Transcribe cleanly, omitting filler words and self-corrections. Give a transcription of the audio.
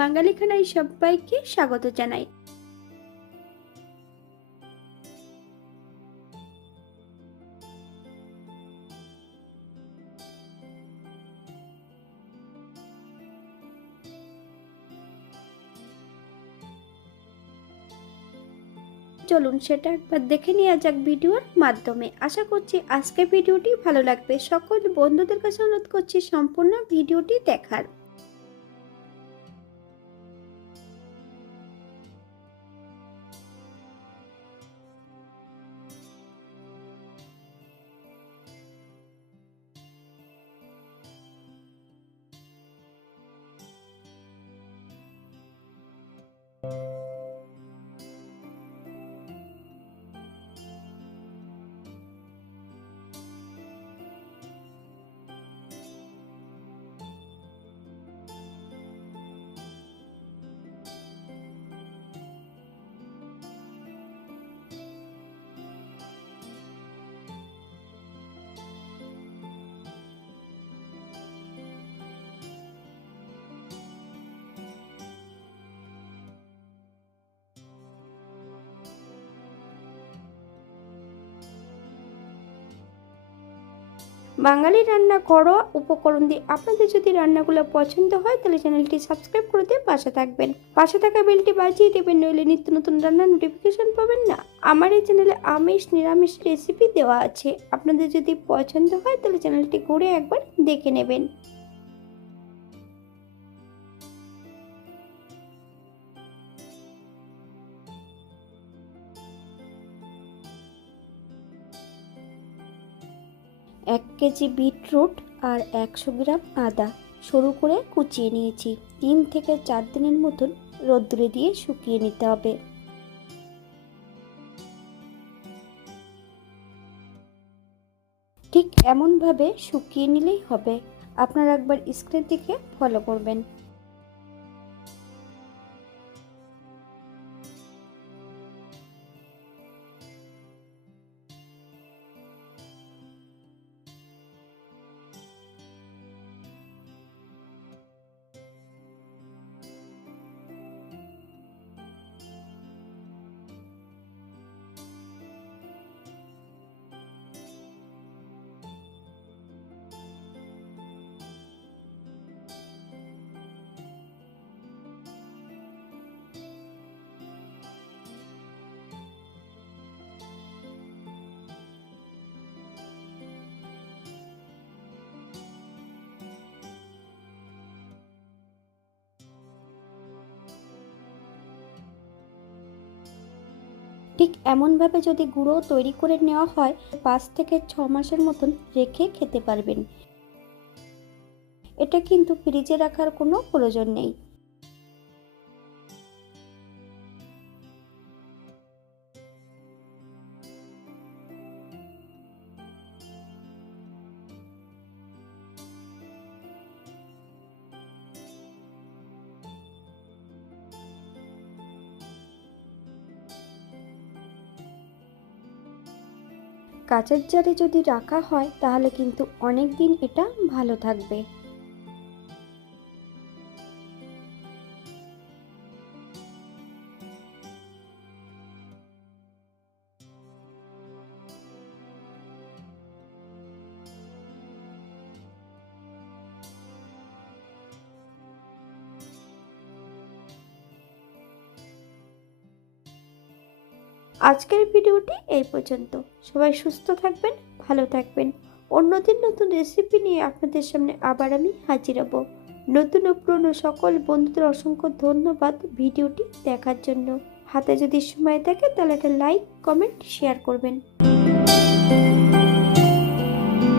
বাঙালি খানায় সবাইকে স্বাগত জানাই। চলুন সেটা একবার দেখে নেওয়া যাক ভিডিওর মাধ্যমে। আশা করছি আজকের ভিডিওটি ভালো লাগবে। সকল বন্ধুদের কাছে অনুরোধ করছি সম্পূর্ণ ভিডিওটি দেখার। বাঙালি রান্না ঘরোয়া উপকরণ দিয়ে আপনাদের যদি রান্নাগুলো পছন্দ হয় তাহলে চ্যানেলটি সাবস্ক্রাইব করে দিয়ে পাশে থাকবেন। পাশে থাকা বেলটি বাজিয়ে দেবেন, নইলে নিত্য নতুন রান্নার নোটিফিকেশন পাবেন না। আমার এই চ্যানেলে আমিষ নিরামিষ রেসিপি দেওয়া আছে, আপনাদের যদি পছন্দ হয় তাহলে চ্যানেলটি ঘুরে একবার দেখে নেবেন। এক কেজি বিটরুট আর 100 গ্রাম আদা সরু করে কুচিয়ে নিয়েছি। 3 থেকে 4 দিনের মতন রোদ্দুরে দিয়ে শুকিয়ে নিতে হবে। ঠিক এমনভাবে শুকিয়ে নিলেই হবে। আপনারা একবার স্ক্রিন থেকে ফলো করবেন। ঠিক এমনভাবে যদি গুঁড়ো তৈরি করে নেওয়া হয় 5 থেকে 6 মাসের মতন রেখে খেতে পারবেন। এটা কিন্তু ফ্রিজে রাখার কোনো প্রয়োজন নেই। কাঁচের জারে যদি রাখা হয় তাহলে কিন্তু অনেক দিন এটা ভালো থাকবে। আজকের ভিডিওটি এই পর্যন্ত। সবাই সুস্থ থাকবেন, ভালো থাকবেন। অন্যদিন নতুন রেসিপি নিয়ে আপনাদের সামনে আবার আমি হাজির হব। নতুন ও পুরনো সকল বন্ধুদের অসংখ্য ধন্যবাদ ভিডিওটি দেখার জন্য। হাতে যদি সময় থাকে তাহলে একটা লাইক, কমেন্ট, শেয়ার করবেন।